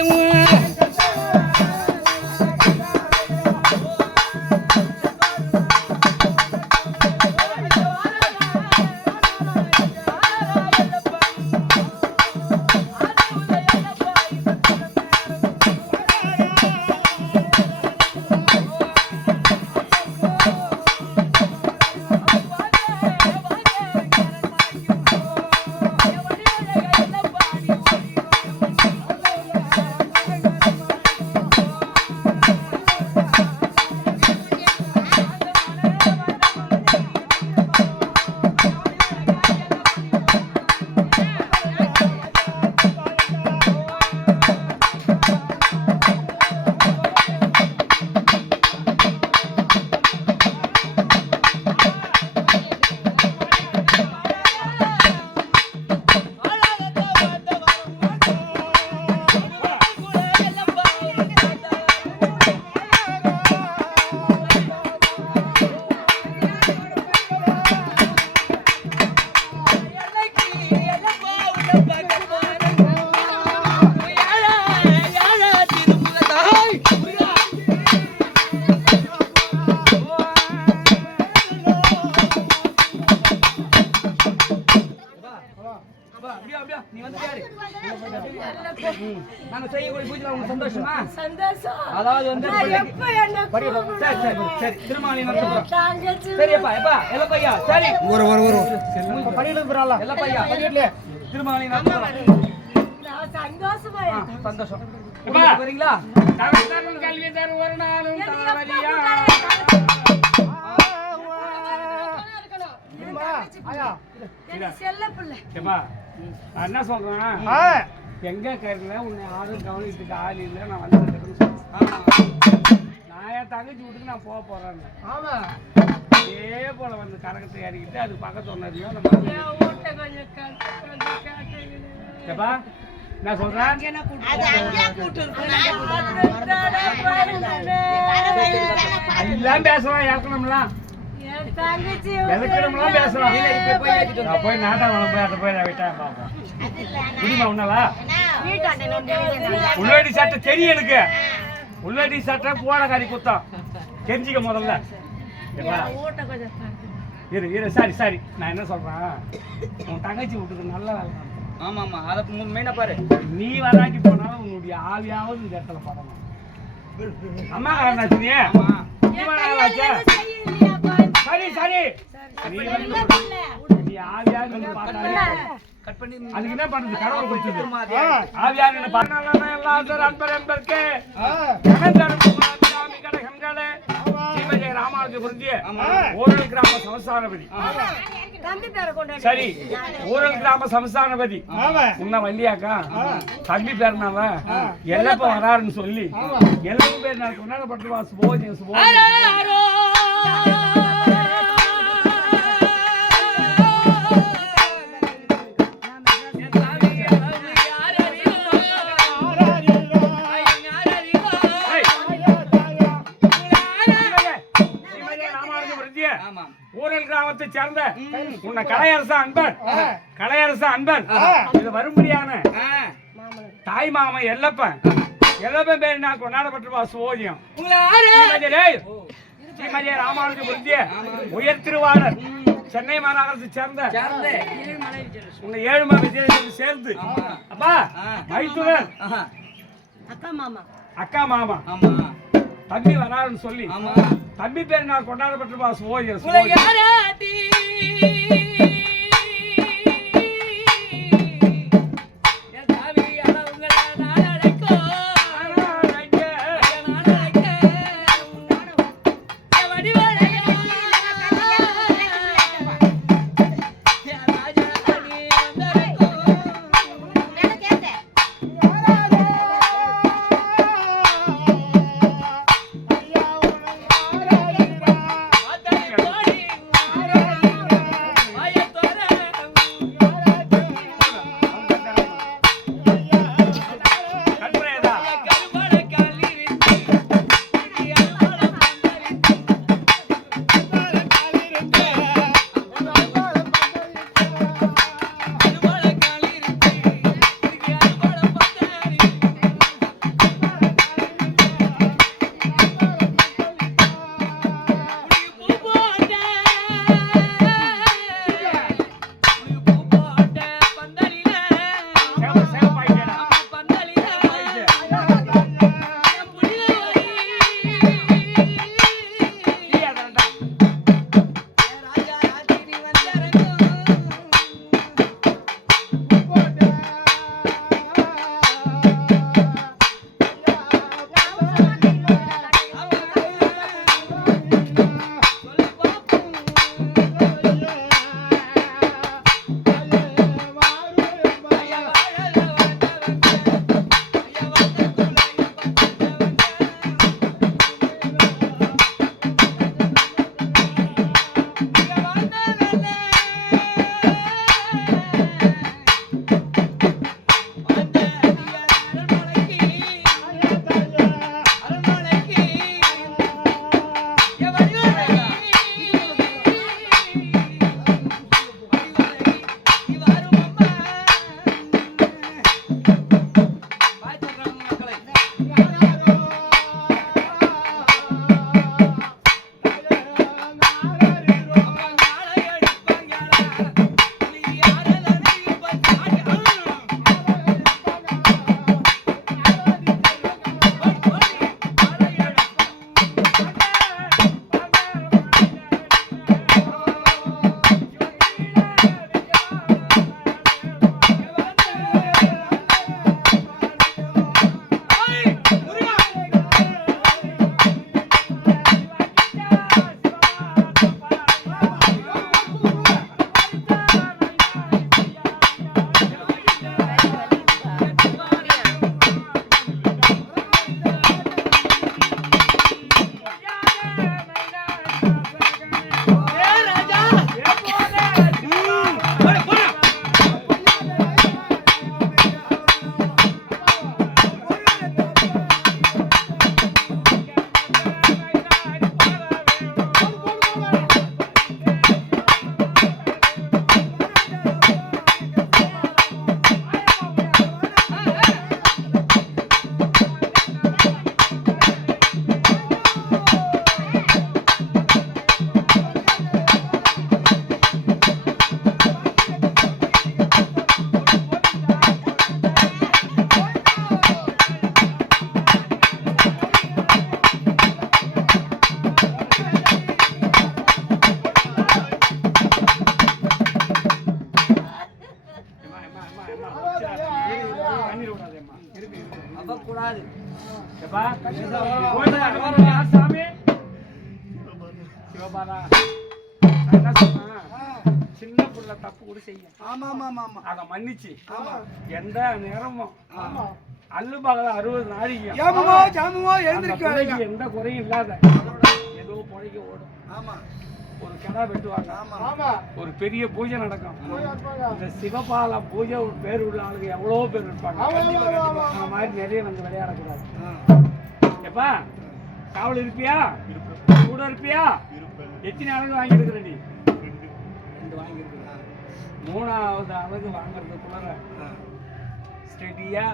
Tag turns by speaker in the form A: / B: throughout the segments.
A: அப்பா, வந்து சரி சரி சரி திருமாலி நடத்துறோம்
B: தங்கச்சி.
A: சரி அப்பா எப்பா எல்லப்பையா சரி.
C: ஒரு ஒரு ஒரு
A: எல்லப்பையா திருமாலி நடத்துறோம்
B: நான் சந்தோஷமா
A: எப்பா வரீங்களா கல்வி ஒரு நாளும்
D: என்ன சொல்றேன் எங்க கேட்கல உன்னை யாரும் கவனிக்கிறதுக்கு ஆள் இல்லை நான் வந்து நான் என் தங்கச்சி வீட்டுக்கு நான் போக போறேன் அதே போல வந்து கரகத்தை இறக்கிட்டு அது பக்கத்து ஒன்னதையும் நம்ம நான் சொல்றேன். எல்லாம் பேசலாம் இறக்கணும்லாம் எதுக்கணும்லாம் பேசலாம் நான் போய் நாட்டம் வளம் போய் அதை போய் நான் விட்டேன் பார்ப்போம் முடியுமா உன்னாலா உள்ளடி சட்டை தெரியும் எனக்கு. உள்ளடி சட்டை போடக்காரி குத்தம். தெரிஞ்சுக்க முதல்ல. இரு இரு சரி சரி. நான் என்ன சொல்றேன்? உன் தங்கச்சி வீட்டுக்கு நல்ல வேலை.
A: ஆமா ஆமா. அத மெயினா பாரு.
D: நீ வராக்கி போனாலும் உன்னுடைய ஆவியாவது இந்த இடத்துல படணும். அம்மா காரணாச்சு நீ.
A: ஆமா.
D: சரி அதுக்கு என்ன பண்றது கடவுள் கொடுத்தது. என்ன பண்ணலாம் எல்லாரும் அன்பர் குமாரசாமி கடகங்களே ஸ்ரீமதி ராமானுஜ ஊரல் கிராம சமஸ்தானபதி. சரி ஊரல் கிராம சமஸ்தானபதி. உன்ன வள்ளியாக்கா தம்பி பேர்னால எல்லப்ப வராருன்னு சொல்லி. எல்லாரும் பேர் நான் கொண்டாடப்பட்டு வா சுபோஜன் சுபோஜன் ஊரல் கிராமத்தை சேர்ந்த உன்னை கலையரச அன்பர். கலையரச அன்பர். இது வரும்படியான. தாய் மாமன் எல்லப்பன். எல்லப்பன் பேர் நான் கொண்டாடப்பட்டிருப்பா சுவோஜியம்
A: உங்களை யாரு?
D: ஸ்ரீமதி ரேய், ஸ்ரீமதி ராமானுஜ புத்திய உயர் திருவாளர். சென்னை மாநகரத்தை சேர்ந்த
A: சேர்ந்து.
D: உங்க ஏழுமா விஜயத்தை சேர்ந்து. அப்பா
A: ஆஹா.
B: அக்கா மாமா.
D: அக்கா மாமா.
A: ஆமா.
D: தம்பி வராருன்னு சொல்லி
A: ஆமா.
D: தம்பி பேர் நான் கொண்டாடப்பட்டிருப்பா சுவோஜியம் என்ன சின்ன புள்ள தப்பு கூட செய்யும்.
A: ஆமா ஆமா ஆமா ஆமா
D: அதை மன்னிச்சு.
A: ஆமா.
D: எந்த நேரமும் அல்லு பகல அறுபது நாளைக்கு
A: ஜாமுவோ ஜாமுவோ எழுந்திருக்க
D: எந்த குறையும் இல்லாத ஏதோ பொழைக்க ஓடும்.
A: ஆமா.
D: ஒரு கிடா வெட்டுவாங்க.
A: ஆமா.
D: ஒரு பெரிய பூஜை நடக்கும். இந்த சிவபால பூஜை ஒரு பேர் உள்ள ஆளுங்க எவ்வளோ பேர் இருப்பாங்க? அந்த மாதிரி நிறைய வந்து விளையாடக்கூடாது எப்பா காவல் இருப்பியா? கூட இருப்பியா? எத்தனை அழகு வாங்கியிருக்கிற நீ ரெண்டு வாங்கியிருக்கிற மூணாவது அழகு வாங்குறதுக்குள்ள ஸ்டெடியா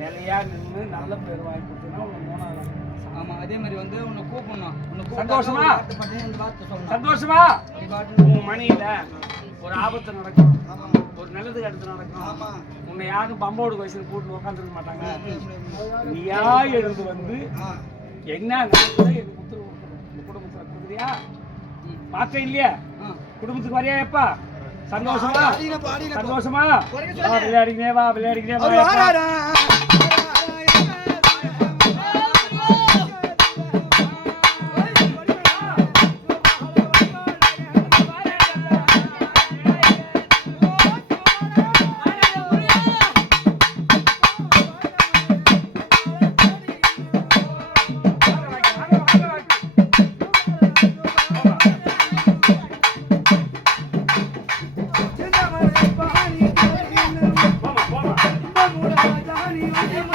D: நிலையா நின்று நல்ல பேர் வாங்கி கொடுத்தீங்கன்னா உனக்கு மூணாவது
A: ஆமா அதே மாதிரி வந்து உன்னை கூப்பிடணும். உன்னை
D: சந்தோஷமா? சந்தோஷமா? உன் மணியில ஒரு ஆபத்து நடக்கும். ஒரு நல்லது அடுத்து நடக்கும். உன்னை யாரும் பம்போடு வயசுல கூட்டு உட்காந்துருக்க மாட்டாங்க. நீயா எழுந்து வந்து என்ன நடக்குதோ எனக்கு உத்தரவு கொடுக்குறியா பார்க்க இல்லையா? குடும்பத்துக்கு வரியா எப்பா? சந்தோஷமா? சந்தோஷமா?
A: குறைக்க
D: வா விளையாடிக்கினே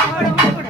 D: por
A: favor.